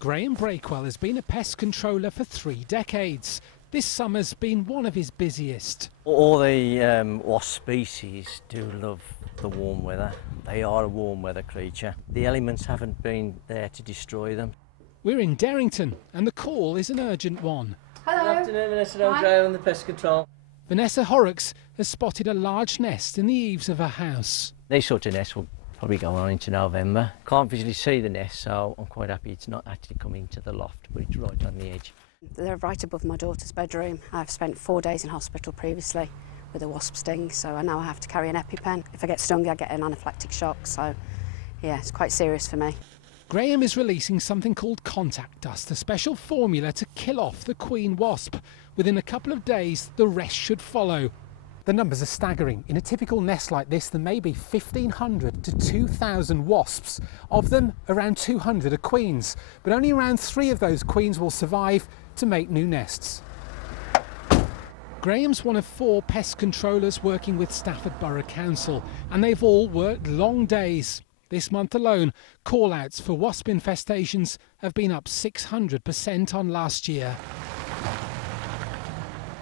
Graham Breakwell has been a pest controller for 3 decades. This summer's been one of his busiest. All the wasp species do love the warm weather. They are a warm weather creature. The elements haven't been there to destroy them. We're in Derrington and the call is an urgent one. Hello. Good afternoon, Vanessa. I'm Graham, the pest control. Vanessa Horrocks has spotted a large nest in the eaves of her house. These sort of nests will probably go on into November. Can't visually see the nest, so I'm quite happy it's not actually coming to the loft, but it's right on the edge. They're right above my daughter's bedroom. I've spent 4 days in hospital previously with a wasp sting, so I now have to carry an EpiPen. If I get stung, I get an anaphylactic shock, so yeah, it's quite serious for me. Graham is releasing something called contact dust, a special formula to kill off the queen wasp. Within a couple of days, the rest should follow. The numbers are staggering. In a typical nest like this, there may be 1,500 to 2,000 wasps. Of them, around 200 are queens, but only around 3 of those queens will survive to make new nests. Graham's one of 4 pest controllers working with Stafford Borough Council, and they've all worked long days. This month alone, call-outs for wasp infestations have been up 600% on last year.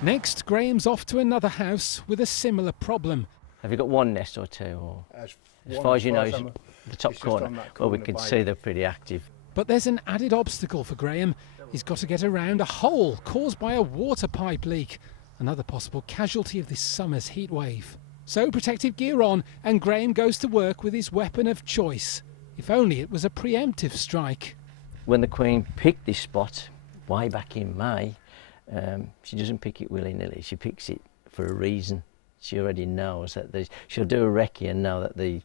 Next, Graham's off to another house with a similar problem. Have you got one nest or 2? Or as far as you know, the top corner. Well, we can see they're pretty active. But there's an added obstacle for Graham. He's got to get around a hole caused by a water pipe leak, another possible casualty of this summer's heat wave. So protective gear on, and Graham goes to work with his weapon of choice. If only it was a preemptive strike. When the queen picked this spot way back in May, she doesn't pick it willy-nilly. She picks it for a reason. She already knows that she'll do a recce and know that the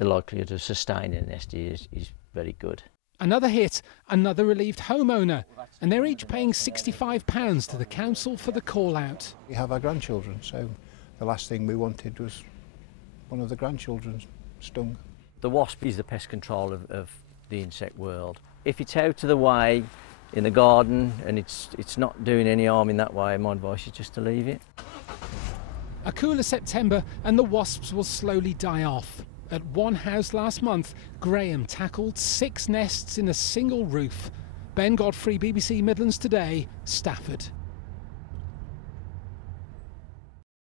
likelihood of sustaining a nest is very good. Another hit, another relieved homeowner, and they're each paying £65 to the council for the call-out. We have our grandchildren, so the last thing we wanted was one of the grandchildren stung. The wasp is the pest control of the insect world. If it's out of the way in the garden and it's not doing any harm in that way, my advice is just to leave it. A cooler September and the wasps will slowly die off. At one house last month, Graham tackled 6 nests in a single roof. Ben Godfrey, BBC Midlands Today, Stafford.